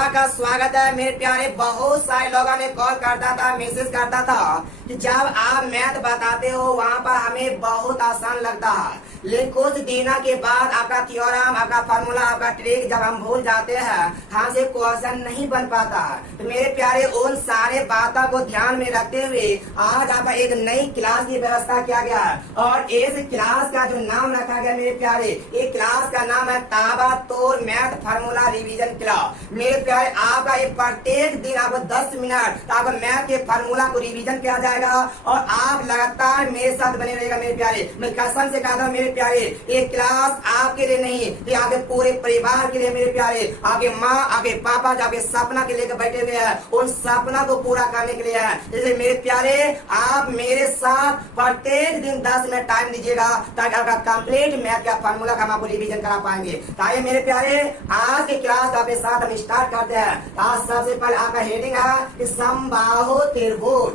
आपका स्वागत है मेरे प्यारे। बहुत सारे लोगों ने कॉल करता था, मैसेज करता था कि जब आप मैथ बताते हो वहाँ पर हमें बहुत आसान लगता है, लेकिन कुछ दिनों के बाद आपका थ्योरम, आपका फार्मूला, आपका ट्रिक जब हम भूल जाते हैं, हमसे क्वेश्चन नहीं बन पाता। तो मेरे प्यारे उन सारे बातों को ध्यान में रखते हुए आज आपका एक नई क्लास की व्यवस्था किया गया है और इस क्लास का जो नाम रखा गया मेरे प्यारे, एक क्लास का नाम है ताबड़तोड़ मैथ फार्मूला रिवीजन क्लास। मेरे प्यारे आपका ये प्रत्येक दिन आपको 10 मिनट आपको मैथ के फार्मूला को रिवीजन किया जाएगा और आप लगातार मेरे साथ बने रहेगा मेरे प्यारे। मैं कसम से कहता हूँ मेरे प्यारे, ये क्लास आपके लिए नहीं, ये आपके पूरे परिवार के लिए मेरे प्यारे। आपके माँ, आपके पापा जो आपके सपना के लेकर बैठे हुए हैं, उन सपना को पूरा करने के लिए है। इसलिए मेरे प्यारे आप मेरे साथ प्रत्येक दिन 10 मिनट टाइम दीजिएगा ताकि आपका कंप्लीट मैथ का फार्मूला का हम आपको रिवीजन करा पाएंगे। ताकि मेरे प्यारे आज की क्लास आपके साथ हम स्टार्ट करते हैं। आज सबसे पहले आपका हेडिंग है कि समबाहु त्रिभुज।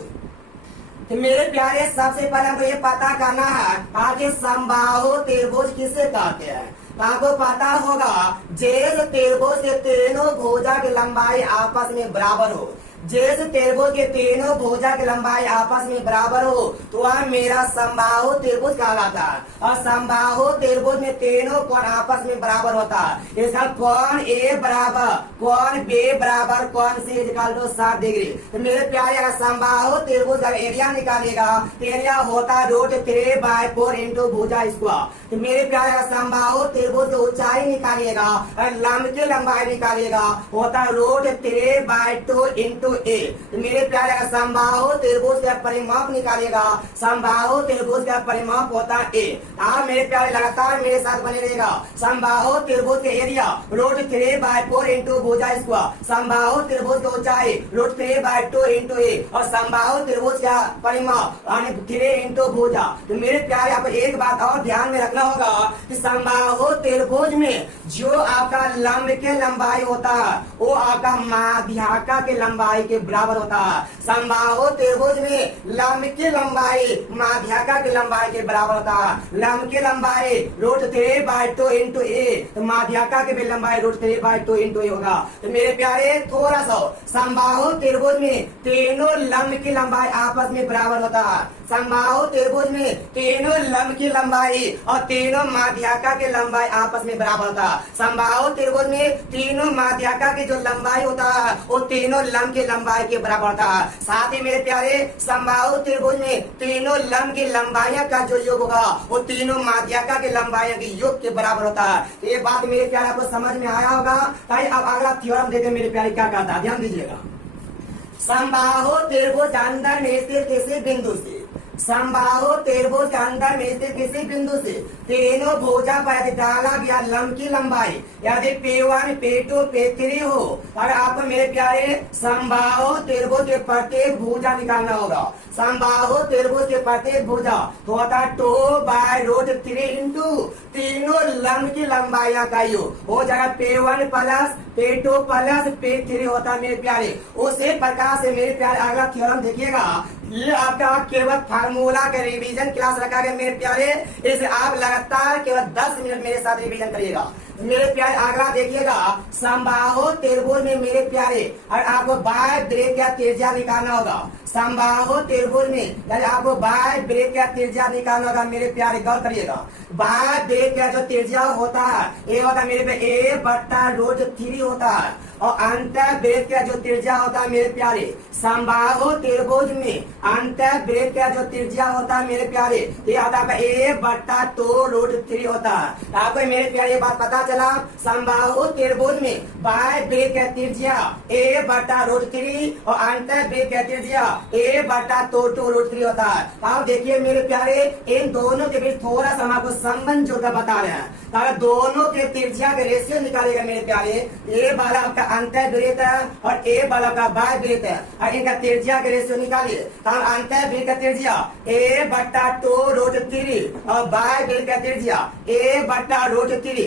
तो मेरे प्यारे सबसे पहले हमको ये पता करना है आगे समबाहु त्रिभुज किसे कहते हैं। तो आपको पता होगा जिस त्रिभुज के तीनों भुजा की लंबाई आपस में बराबर हो, जिस त्रिभुज के तीनों भुजा की लंबाई आपस में बराबर हो तो वह मेरा समबाहु त्रिभुज कहलाता है। और समबाहु त्रिभुज में तीनों कोण आपस में बराबर होता है। इसका कोण ए बराबर कोण बी बराबर कोण सी इक्वल टू 60 डिग्री। तो मेरे प्यारे अगर समबाहु त्रिभुज का एरिया निकालेगा तो एरिया होता है √3/4 इंटू भुजा स्क्वायर। तो मेरे प्यारे अगर समबाहु त्रिभुज की ऊंचाई निकालिएगा और लंब की लंबाई निकालिएगा होता है √3/2 इंटू ए। तो मेरे प्यारे अगर समबाहु त्रिभुज का परिमाप निकालिएगा, समबाहु त्रिभुज का परिमाप होता है ए। आप मेरे प्यारे लगातार मेरे साथ बने रहेगा। समबाहु त्रिभुज के एरिया √3/4 इंटू भुजा स्क्वायर, समबाहु त्रिभुज की ऊंचाई √3/2 इंटू ए और समबाहु त्रिभुज का परिमाप 3 इंटू भुजा। तो मेरे प्यारे आप एक बात और ध्यान में रखना होगा कि समबाहु त्रिभुज में जो आपका लंब के लंबाई होता है वो आपका माध्यिका के लंबाई के बराबर होता है। समबाहु त्रिभुज में लंब की लंबाई माध्यिका की लंबाई के बराबर होता है। लंब की लंबाई √3/2 इंटू ए, तो माध्यिका की भी लंबाई √3/2 इंटू ए होगा। तो मेरे प्यारे थोड़ा सा समबाहु त्रिभुज में तीनों लंब की लंबाई आपस में बराबर होता है। समबाहु त्रिभुज में तीनों लंब की लंबाई और तीनों माध्यिका की लंबाई आपस में बराबर होता है। समबाहु त्रिभुज में तीनों माध्यिका की जो लंबाई होता है वो तीनों लंब की लंबाई के बराबर होता है। साथ ही मेरे प्यारे समबाहु त्रिभुज में तीनों लंब की लंबाइयों का जो योग होगा वो तीनों माध्यिका की लंबाइयों के योग के बराबर होता है। तो ये बात मेरे प्यारे आपको समझ में आया होगा। ताकि अब अगला थ्योरम देते मेरे प्यारे क्या कहता है, ध्यान दीजिएगा। समबाहु त्रिभुज अंदर में स्थित किसी बिंदु से, समबाहु त्रिभुज के अंदर में स्थित किसी बिंदु से तीनों भुजा पर यदि डाला गया लंब की लंबाई यदि P1, P2, P3 हो, अगर आपको मेरे प्यारे समबाहु त्रिभुज के प्रत्येक भुजा निकालना होगा। समबाहु त्रिभुज के प्रत्येक भुजा होता 2/√3 इंटू तीनों लंब की लंबाई का योग हो जाएगा P1 plus P2 plus P3 होता है मेरे प्यारे। उसी प्रकार से मेरे प्यारे अगला थ्योरम देखिएगा। ये आपका केवल फार्मूला के रिवीजन क्लास रखा गया मेरे प्यारे। इसे आप लगातार केवल 10 मिनट मेरे साथ रिवीजन करिएगा मेरे प्यारे। अगला देखिएगा समबाहु त्रिभुज में मेरे प्यारे और आपको बाह्य वृत्त का त्रिज्या निकालना होगा। समबाहु त्रिभुज में यदि आपको बाह्य वृत्त का त्रिज्या निकालना होगा मेरे प्यारे, गौर करिएगा। बाह्य वृत्त का जो त्रिज्या होता है ये होता है मेरे पे A/√3 होता है और अंत वृत्त का जो त्रिज्या होता है मेरे प्यारे समबाहु त्रिभुज में अंत वृत्त का जो त्रिज्या होता है मेरे प्यारे ये आता है A/2√3 होता है। आपको मेरे प्यारे ये बात पता चला। समबाहु त्रिभुज में बाह्य वृत्त का त्रिज्या A/√3 और अंत वृत्त का त्रिज्या A/2√3 होता है। आप देखिए मेरे प्यारे इन दोनों के बीच थोड़ा सा हम आपको संबंध जोड़कर बता रहे हैं। अगर दोनों के त्रिज्या के रेशियो निकालेगा मेरे प्यारे, ए वाला आपका अंत वृत्त है और ए वाला का बाह्य वृत्त है और इनका त्रिज्या के रेशियो निकालिए। तो हम अंत वृत्त का त्रिज्या A/2√3 और बाह्य वृत्त का त्रिज्या A/√3,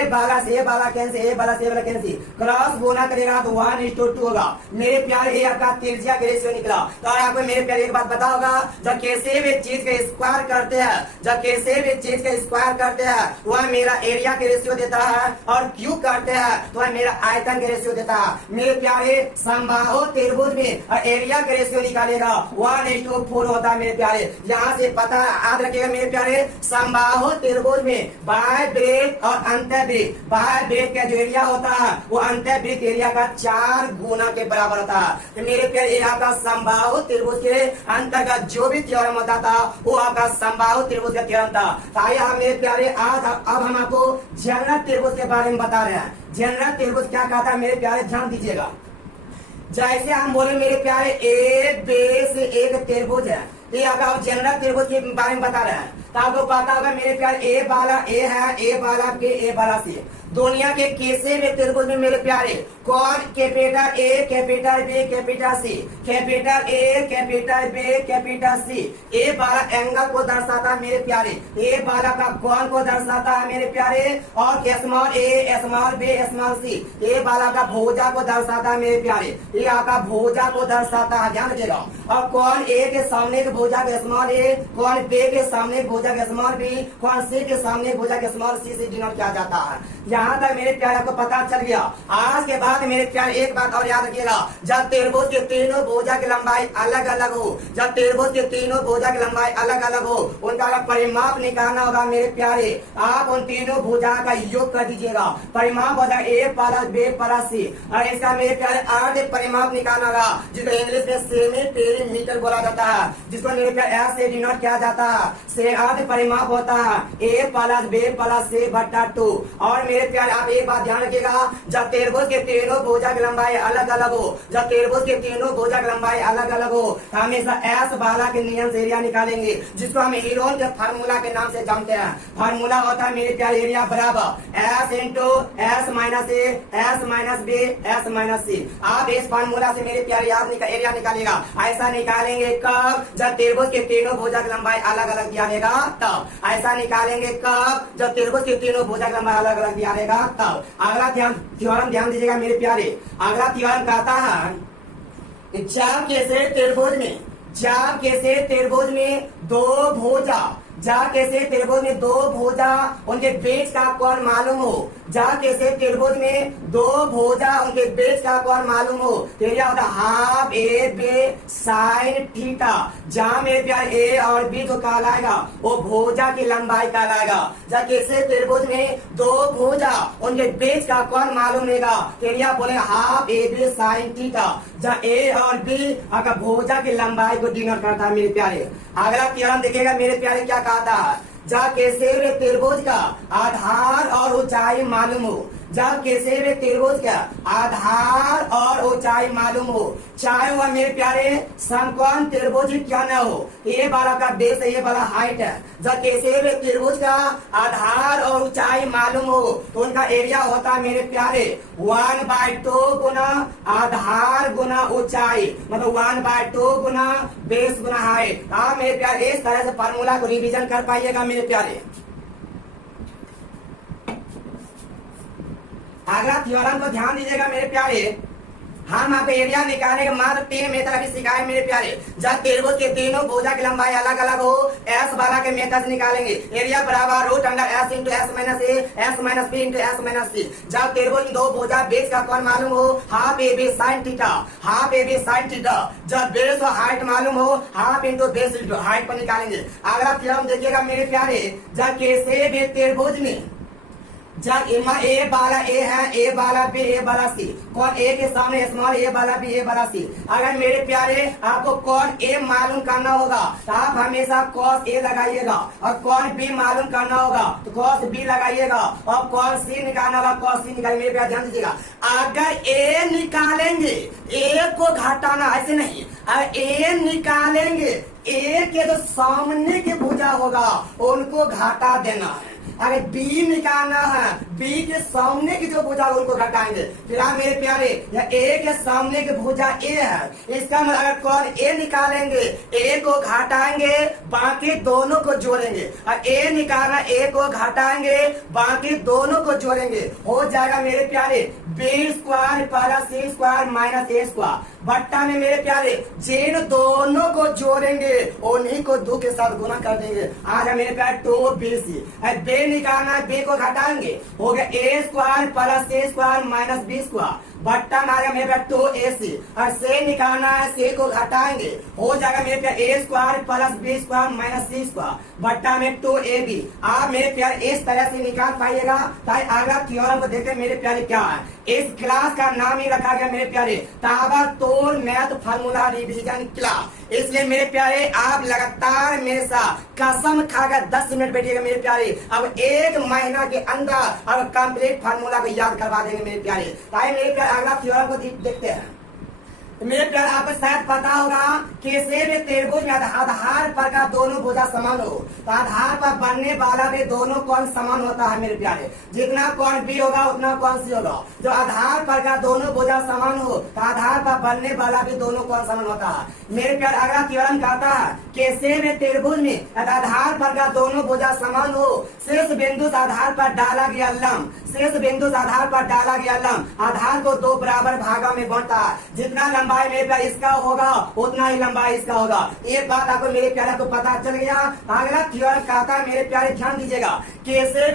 ए वाला कैंसिल, ए वाला से वाला कैंसिल, क्रॉस गुना करेगा तो 1:2 होगा। मेरे प्यारे ये आपका त्रिज्या का रेशियो निकला। तो आपको मेरे प्यारे एक बात पता होगा, जब किसी भी चीज का स्क्वायर करते हैं, जब किसी भी चीज का स्क्वायर करते हैं वह मेरा एरिया के रेशियो देता है, और क्यूब करते हैं तो वह मेरा आयतन के रेशियो देता है। मेरे प्यारे समबाहु त्रिभुज में एरिया के रेशियो निकालेगा 1:4 होता है। मेरे प्यारे यहाँ से पता याद रखिएगा मेरे प्यारे, समबाहु त्रिभुज में बाह्य वृत्त और अंतःवृत्त, बाह्य वृत्त का जो एरिया होता है वो अंतःवृत्त एरिया का 4 गुना के बराबर होता है। तो मेरे प्यारे आपका समबाहु त्रिभुज के अंतर्गत जो भी थ्योरम होता था वो आपका समबाहु त्रिभुज का थ्योरम था। तो आइए हम मेरे प्यारे आज अब हम आपको जनरल त्रिभुज के बारे में बता रहे हैं। जनरल त्रिभुज क्या कहता है मेरे प्यारे, ध्यान दीजिएगा। जैसे हम बोले मेरे प्यारे ए बे से एक त्रिभुज है, ये आपका जनरल त्रिभुज के बारे में बता रहे हैं। तो आपको पता होगा मेरे प्यारे ए वाला ए है, ए वाला बी, ए वाला सी। दुनिया के किसी भी त्रिभुज में मेरे प्यारे कौन capital A capital B capital C, capital A capital B capital C, A वाला एंगल को दर्शाता है मेरे प्यारे, ए वाला का कौन को दर्शाता है मेरे प्यारे, और small A small B small C, A वाला का भुजा को दर्शाता है मेरे प्यारे, ये आपका भुजा को दर्शाता है, ध्यान रखिएगा। और कौन ए के सामने के भुजा के स्मॉल ए, कौन बी के सामने भुजा के स्मॉल बी, कौन सी के सामने भुजा के स्मॉल सी से डिनोट किया जाता है। यहाँ तक मेरे प्यारे को पता चल गया। आज के बाद मेरे प्यारे एक बात और याद रखिएगा, जब त्रिभुज के तीनों भुजा की लंबाई अलग अलग हो, जब त्रिभुज के तीनों भुजा की लंबाई अलग अलग हो, उनका अगर परिमाप निकालना होगा मेरे प्यारे, आप उन तीनों भुजा का योग कर दीजिएगा। परिमाप हो जाएगा ए प्लस बी प्लस सी, और इसका मेरे प्यारे अर्ध परिमाप निकालना होगा, जिसको इंग्लिश में सेमी पेरीमीटर बोला जाता है, जिसको मेरे प्यारे एस से डिनोट किया जाता है। से अर्ध परिमाप होता है ए प्लस बी प्लस सी बटा 2। और मेरे प्यारे आप एक बात ध्यान रखिएगा, जब त्रिभुज के तीनों भुजा की लंबाई अलग अलग हो, जब त्रिभुज के तीनों भुजा की लंबाई अलग अलग हो, तो हमेशा एस वाला के नियम से एरिया निकालेंगे, जिसको हम हीरोन के फार्मूला के नाम से जानते हैं। फार्मूला होता है मेरे प्यारे एरिया बराबर S into S minus A S minus B S minus C. आप इस फार्मूला से मेरे प्यारे याद एरिया निकालेगा। ऐसा निकालेंगे कब, जब त्रिभुज के तीनों भुजा की लंबाई अलग अलग दिया रहेगा तब। ऐसा निकालेंगे कब, जब त्रिभुज के तीनों भुजा की लंबाई अलग अलग दिया रहेगा तब। अगला थ्योरम ध्यान दीजिएगा मेरे प्यारे। अगला थ्योरम कहता है जब कैसे त्रिभुज में, जब कैसे त्रिभुज में दो भुजा, जब कैसे त्रिभुज में दो भुजा उनके बीच का कोण मालूम हो, जब कैसे त्रिभुज में दो भुजा उनके बीच का कोण मालूम हो, तो यह होता half A B sine theta. जहाँ मेरे प्यार ए और बी जो कहलाएगा वो भुजा की लंबाई कहलाएगा। जब कैसे त्रिभुज में दो भुजा उनके बीच का कोण मालूम रहेगा, तो यह बोले half A B sine theta. जब ए और बी अगर भुजा की लंबाई को डिनोट करता है मेरे प्यारे। अगला थ्योरम देखिएगा मेरे प्यारे क्या कहता है, जब किसी भी त्रिभुज का आधार और ऊंचाई मालूम हो, जब किसी भी त्रिभुज का आधार और ऊंचाई मालूम हो, चाहे वह मेरे प्यारे समकोण त्रिभुज क्यों न हो, ये वाला का बेस है, ये वाला हाइट है। जब किसी भी त्रिभुज का आधार और ऊंचाई मालूम हो तो उनका एरिया होता है मेरे प्यारे 1/2 गुना आधार गुना ऊंचाई, मतलब 1/2 गुना बेस गुना हाइट। आप मेरे प्यारे इस तरह से फार्मूला को रिवीजन कर पाइएगा मेरे प्यारे। अगला थ्योरम को ध्यान दीजिएगा मेरे प्यारे। हम आपको एरिया निकालने के मात्र 3 मेथड अभी सिखाए मेरे प्यारे। जब त्रिभुज के तीनों भुजा की लंबाई अलग अलग हो, एस वाला के मेथड निकालेंगे। एरिया बराबर root under S into S minus A S minus B into S minus C. जब त्रिभुज में दो भुजा बेस का कोण मालूम हो, half A B sine theta, half A B sine theta. जब बेस और हाइट मालूम हो, half into base into height पर निकालेंगे। अगला थ्योरम देखिएगा मेरे प्यारे, जब किसी भी त्रिभुज में जब ए वाला ए है, ए वाला बी, ए वाला सी, कौन ए के सामने स्मॉल ए वाला बी, ए वाला सी। अगर मेरे प्यारे आपको कौन ए मालूम करना होगा तो आप हमेशा कॉस ए लगाइएगा, और कौन बी मालूम करना होगा तो कॉस बी लगाइएगा, और कौन सी निकालना होगा कॉस सी निकालिए। मेरे प्यारे ध्यान दीजिएगा, अगर ए निकालेंगे ए को घटाना ऐसे नहीं, अगर ए निकालेंगे ए के जो सामने के भुजा होगा उनको घटा देना है। अगर बी निकालना है, बी के सामने की जो भुजा उनको घटाएंगे। फिर आप मेरे प्यारे ए के सामने की भुजा ए है, इसका मतलब अगर कौन ए निकालेंगे, ए को घटाएंगे, बाकी दोनों को जोड़ेंगे। और ए निकालना, ए को घटाएंगे, बाकी दोनों को जोड़ेंगे, हो जाएगा मेरे प्यारे बी स्क्वायर प्लस सी स्क्वायर माइनस ए स्क्वायर बट्टा में मेरे प्यारे जिन दोनों को जोड़ेंगे उन्हीं को 2 के साथ गुना कर देंगे। आ जाए मेरे प्यारे 2bc। बे निकालना है, बे को घटाएंगे, हो गया ए स्क्वायर प्लस सी स्क्वायर माइनस बी स्क्वायर बट्टा में आ गया मेरे प्यार 2ac। और से निकालना है, से को घटाएंगे, हो जाएगा मेरे प्यार A square plus B square minus C square बट्टा में 2ab। आप मेरे प्यार इस तरह से निकाल पाइएगा। ताकि अगला थ्योरम को देखते मेरे प्यारे क्या है। इस क्लास का नाम ही रखा गया मेरे प्यारे ताबड़तोड़ मैथ फार्मूला रिवीजन क्लास। इसलिए मेरे प्यारे आप लगातार मेरे साथ कसम खाकर 10 मिनट बैठिएगा मेरे प्यारे। अब 1 महीना के अंदर अब कंप्लीट फार्मूला को याद करवा देंगे मेरे प्यारे। ताकि मेरे प्यारे अगला थ्योरम को देखते हैं। मेरे प्यार आपको शायद पता होगा किसी भी त्रिभुज में आधार पर का दोनों भुजा समान हो तो आधार पर बनने वाला भी दोनों कोण समान होता है मेरे प्यारे। जितना कोण बी होगा उतना कोण सी होगा। जो आधार पर का दोनों भुजा समान हो तो आधार पर बनने वाला भी दोनों कोण समान होता है मेरे प्यार। अगला थ्योरम कहता है किसी भी त्रिभुज में आधार पर का दोनों भुजा समान हो, शीर्ष बिंदु आधार पर डाला गया लंब, शीर्ष बिंदु आधार पर डाला गया लंब आधार को 2 बराबर भागों में बांटता है। जितना लंबाई मेरे प्यार इसका होगा उतना ही लंबाई इसका होगा। एक बात आपको मेरे प्यारे को पता चल गया। अगला थ्योरम कहता है मेरे प्यारे ध्यान दीजिएगा किसी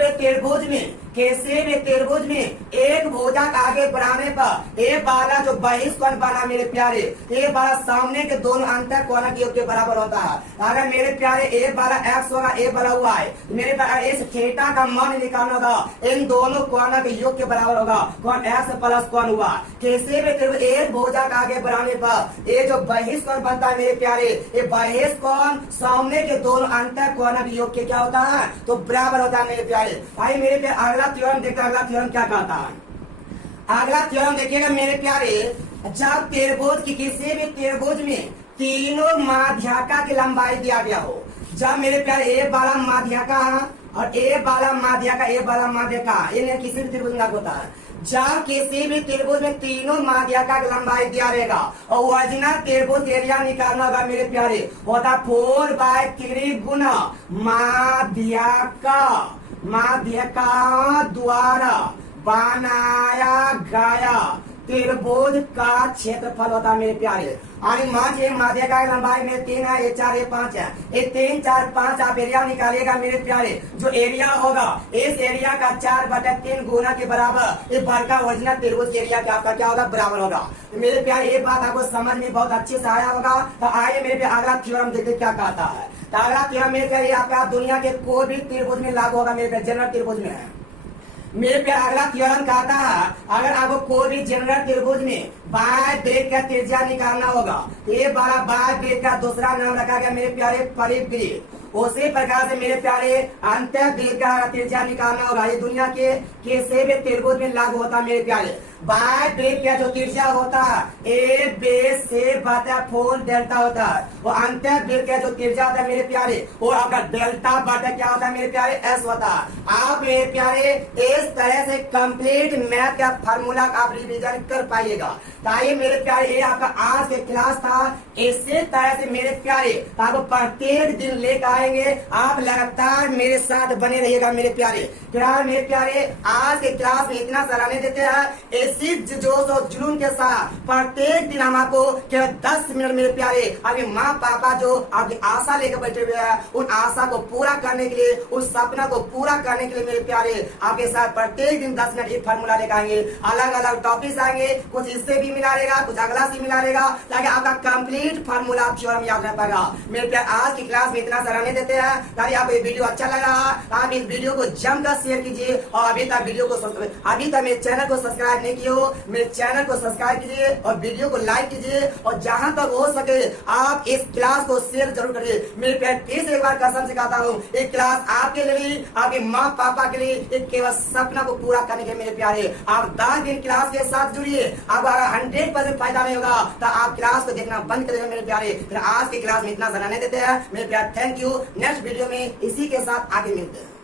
भी त्रिभुज में एक भुजा का आगे बढ़ाने पर ए वाला जो बहिष्कोण बना मेरे प्यारे, ए वाला सामने के दोनों अंतर कोण के योग के बराबर होता है। अगर मेरे प्यारे ए वाला x होगा, ए वाला y, मेरे प्यारे इस थीटा का मान निकालना होगा, इन दोनों कोण के योग के बराबर होगा कोण x प्लस कोण y। किसी भी त्रिभुज एक भुजा का आगे बढ़ाने पर ये जो बहिष्कोण बनता है मेरे प्यारे, ये बहिष्कोण सामने के दोनों अंतर कोण के योग के क्या होता है तो बराबर होता है मेरे प्यारे। भाई मेरे प्यारे अगला थ्योरम देखते हैं। अगला थ्योरम क्या कहता है। अगला थ्योरम देखिएगा मेरे प्यारे जब त्रिभुज की किसी भी त्रिभुज में तीनों माध्यका की लंबाई दिया गया हो, जब मेरे प्यारे ए वाला माध्यका और ए वाला माध्यका इन्हें किसी भी त्रिभुज में लागू होता है। जब किसी भी त्रिभुज में तीनों माध्यका की लंबाई दिया रहेगा और ओरिजिनल त्रिभुज एरिया निकालना होगा मेरे प्यारे, होता 4/3 गुना माध्यका द्वारा बनाया गया त्रिभुज का क्षेत्रफल होता है मेरे प्यारे। और माध्यका की लंबाई में 3 है, ये 4 ये 5 है, ये 3 4 5 आप एरिया निकालिएगा मेरे प्यारे। जो एरिया होगा इस एरिया का 4/3 गुना के बराबर ये बड़का ओरिजिनल त्रिभुज एरिया का आपका क्या होगा बराबर होगा। तो मेरे प्यारे ये बात आपको समझ में बहुत अच्छे से आया होगा। तो आइए मेरे प्यारे अगला थ्योरम देखते क्या कहता है। तो अगला थ्योरम मेरे प्यारे आपका दुनिया के कोई भी त्रिभुज में लागू होगा मेरे प्यारे, जनरल त्रिभुज में है मेरे प्यारे। अगला थ्योरम कहता है अगर आपको कोई भी जनरल त्रिभुज में बाह्य वृत्त का त्रिज्या निकालना होगा, ये वाला बाह्य वृत्त का दूसरा नाम रखा गया मेरे प्यारे परिवृत्त। उसी प्रकार से मेरे प्यारे अंतर वृत्त का त्रिज्या निकालना होगा, ये दुनिया के किसी भी त्रिभुज में लागू होता है मेरे प्यारे। बाह्य वृत्त का जो त्रिज्या होता है ए बेस से बटा 4 डेल्टा होता है, वो अंतर वृत्त का जो त्रिज्या होता है मेरे प्यारे वो आपका डेल्टा बटा क्या होता है मेरे प्यारे एस होता है। आप मेरे प्यारे इस तरह से कंप्लीट मैथ का फार्मूला आप रिवीजन कर पाइएगा। ताकि मेरे प्यारे ये आपका आज के क्लास था। इसी तरह से मेरे प्यारे आपको प्रत्येक दिन लेकर आएंगे, आप लगातार मेरे साथ बने रहिएगा मेरे प्यारे। फिलहाल मेरे प्यारे आज के क्लास में इतना सराहने देते हैं। इसी जोश और जुनून के साथ प्रत्येक दिन हम आपको केवल 10 मिनट मेरे प्यारे अभी माँ पापा जो आपकी आशा लेकर बैठे हुए हैं उन आशा को पूरा करने के लिए, उस सपना को पूरा करने के लिए मेरे प्यारे आपके साथ प्रत्येक दिन 10 मिनट ये फार्मूला लेकर आएंगे। अलग अलग टॉपिक आएंगे, कुछ इससे भी मिला रहेगा, कुछ अगला से मिला रहेगा, ताकि आपका कंप्लीट फार्मूला थ्योरम याद रह पाएगा। मेरे प्यारे आज की क्लास में इतना सराहने देते हैं। ताकि आपको ये वीडियो अच्छा लग रहा है आप इस वीडियो को जमकर शेयर कीजिए और अभी तक मेरे चैनल को सब्सक्राइब नहीं किए हो मेरे चैनल को सब्सक्राइब कीजिए और वीडियो को लाइक कीजिए और जहां तक हो सके आप इस क्लास को शेयर जरूर करिए। मेरे प्यारे फिर से एक बार कसम से कहता हूँ एक क्लास आपके लिए, आपके माँ पापा के लिए एक केवल सपना को पूरा करने के मेरे प्यारे। आप 10 दिन क्लास के साथ जुड़िए, आपको अगर 100% फायदा नहीं होगा तो आप क्लास को देखना बंद करेंगे मेरे प्यारे। फिर आज की क्लास में इतना सराहने देते हैं मेरे प्यारे। Thank you. नेक्स्ट वीडियो में इसी के साथ आगे मिलते हैं।